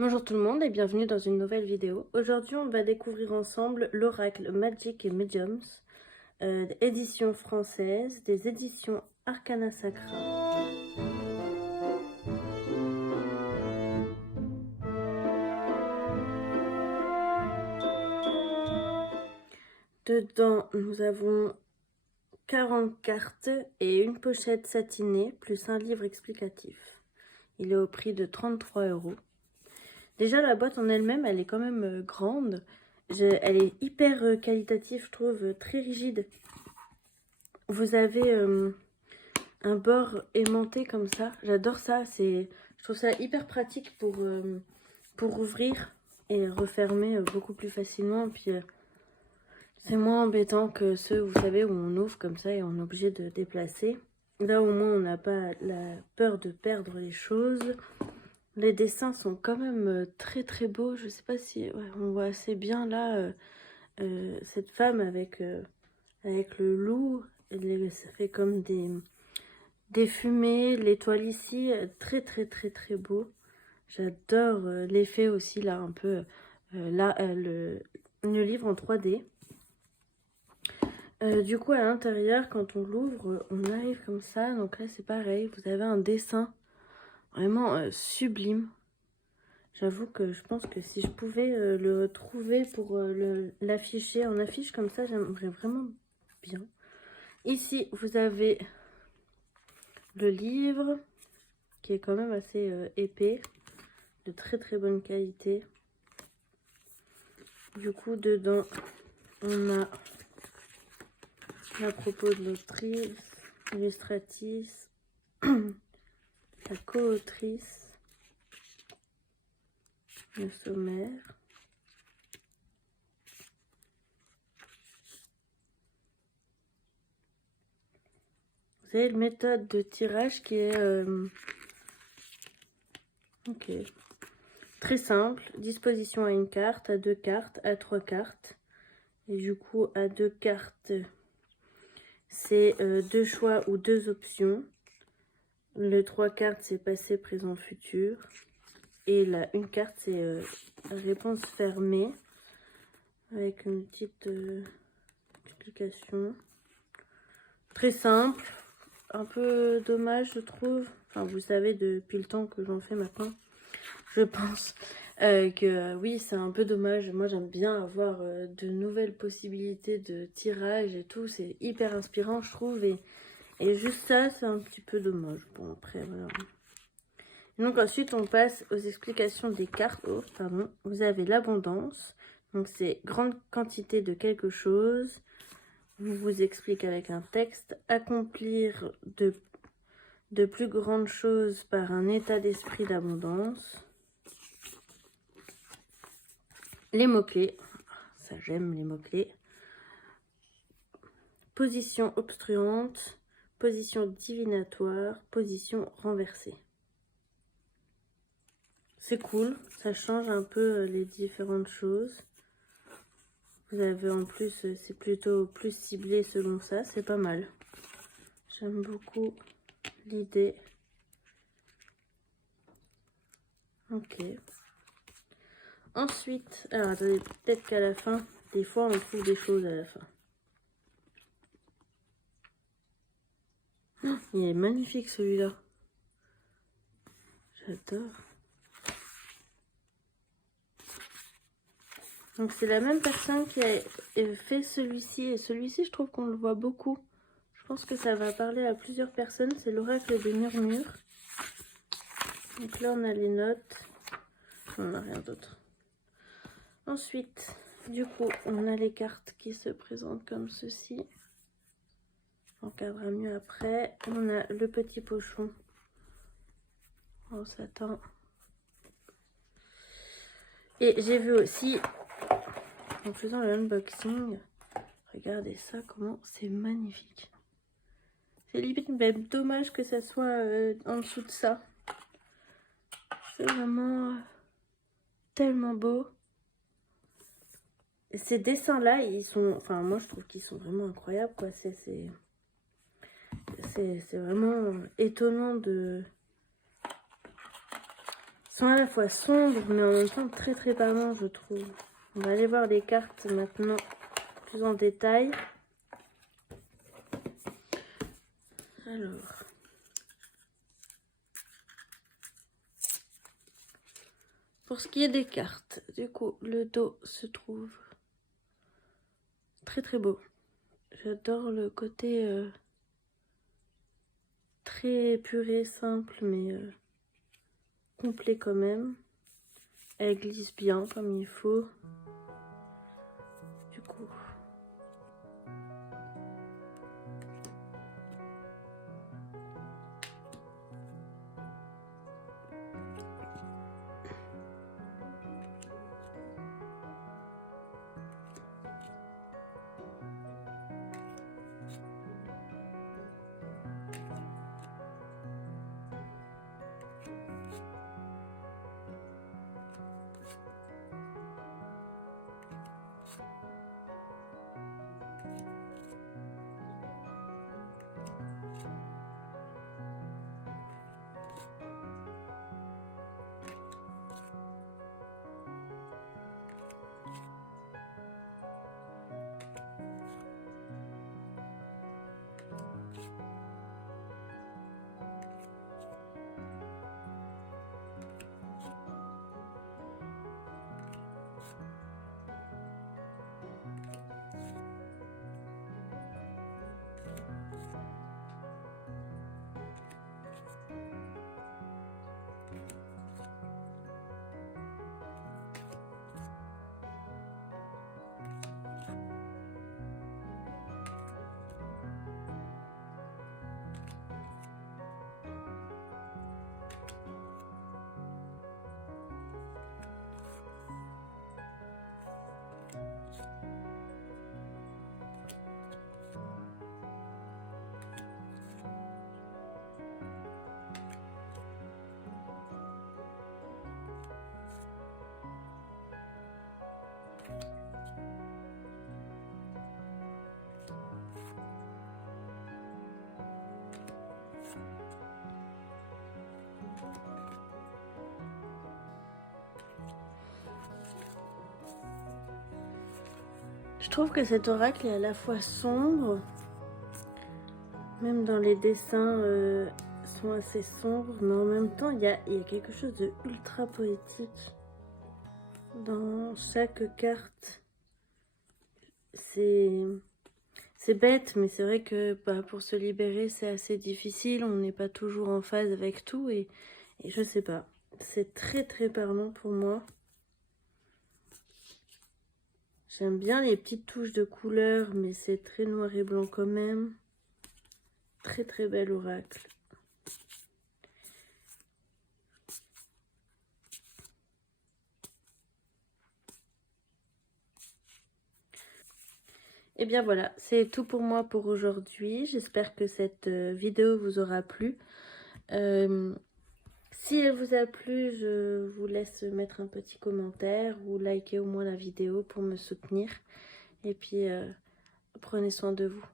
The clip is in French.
Bonjour tout le monde et bienvenue dans une nouvelle vidéo. Aujourd'hui on va découvrir ensemble l'oracle Magic et Mediums, édition française, des éditions Arcana Sacra. Dedans nous avons 40 cartes et une pochette satinée plus un livre explicatif. Il est au prix de 33 €. Déjà la boîte en elle-même elle est quand même grande. Elle est hyper qualitative, je trouve, très rigide. Vous avez un bord aimanté comme ça, j'adore ça, je trouve ça hyper pratique pour ouvrir et refermer beaucoup plus facilement. Puis c'est moins embêtant que ceux, vous savez, où on ouvre comme ça et on est obligé de déplacer. Là au moins on n'a pas la peur de perdre les choses. Les dessins sont quand même très très beaux. Je sais pas si on voit assez bien là cette femme avec le loup. Ça fait comme des fumées, l'étoile ici, très très très très beau. J'adore l'effet aussi là, un peu là, le livre en 3D. Du coup à l'intérieur, quand on l'ouvre, on arrive comme ça. Donc là c'est pareil, vous avez un dessin vraiment sublime. J'avoue que je pense que si je pouvais le trouver pour l'afficher en affiche comme ça, j'aimerais vraiment bien. Ici vous avez le livre qui est quand même assez épais, de très très bonne qualité. Du coup dedans on a à propos de l'autrice, illustratrice, la co-autrice, le sommaire. Vous avez une méthode de tirage qui est très simple. Disposition à une carte, à 2 cartes, à 3 cartes. Et du coup, à 2 cartes, c'est 2 choix ou 2 options. Le 3 cartes, c'est passé, présent, futur. Et la une carte, c'est réponse fermée. Avec une petite explication. Très simple. Un peu dommage, je trouve. Enfin, vous savez, depuis le temps que j'en fais maintenant, je pense que oui, c'est un peu dommage. Moi, j'aime bien avoir de nouvelles possibilités de tirage et tout. C'est hyper inspirant, je trouve. Et juste ça, c'est un petit peu dommage. Bon, après, voilà. Donc, ensuite, on passe aux explications des cartes. Oh, pardon. Vous avez l'abondance. Donc, c'est grande quantité de quelque chose. Vous explique avec un texte. Accomplir de plus grandes choses par un état d'esprit d'abondance. Les mots-clés. Ça, j'aime les mots-clés. Position obstruante. Position divinatoire. Position renversée. C'est cool. Ça change un peu les différentes choses. Vous avez en plus, c'est plutôt plus ciblé selon ça. C'est pas mal. J'aime beaucoup l'idée. Ok. Ensuite, alors attendez, peut-être qu'à la fin, des fois on trouve des choses à la fin. Oh, il est magnifique celui-là. J'adore. Donc c'est la même personne qui a fait celui-ci. Et celui-ci, je trouve qu'on le voit beaucoup. Je pense que ça va parler à plusieurs personnes. C'est l'oracle des murmures. Donc là, on a les notes. On n'a rien d'autre. Ensuite, du coup, on a les cartes qui se présentent comme ceci. On regardera mieux après. On a le petit pochon en satin. Et j'ai vu aussi, en faisant le unboxing, regardez ça, comment c'est magnifique. C'est limite même dommage que ça soit en dessous de ça. C'est vraiment tellement beau. Et ces dessins-là, ils sont... Enfin, moi, je trouve qu'ils sont vraiment incroyables, quoi. C'est vraiment étonnant de... sont à la fois sombres, mais en même temps très très parlants, je trouve. On va aller voir les cartes maintenant plus en détail. Alors, pour ce qui est des cartes, du coup, le dos se trouve très très beau. J'adore le côté très épuré, simple, mais complet quand même. Elle glisse bien comme il faut. Du coup, je trouve que cet oracle est à la fois sombre, même dans les dessins sont assez sombres, mais en même temps il y a quelque chose de ultra poétique dans chaque carte. C'est bête, mais c'est vrai que pour se libérer c'est assez difficile, on n'est pas toujours en phase avec tout et je sais pas, c'est très très parlant pour moi. J'aime bien les petites touches de couleur, mais c'est très noir et blanc quand même. Très très bel oracle. Et bien voilà, c'est tout pour moi pour aujourd'hui. J'espère que cette vidéo vous aura plu. Si elle vous a plu, je vous laisse mettre un petit commentaire ou liker au moins la vidéo pour me soutenir. Et puis, prenez soin de vous.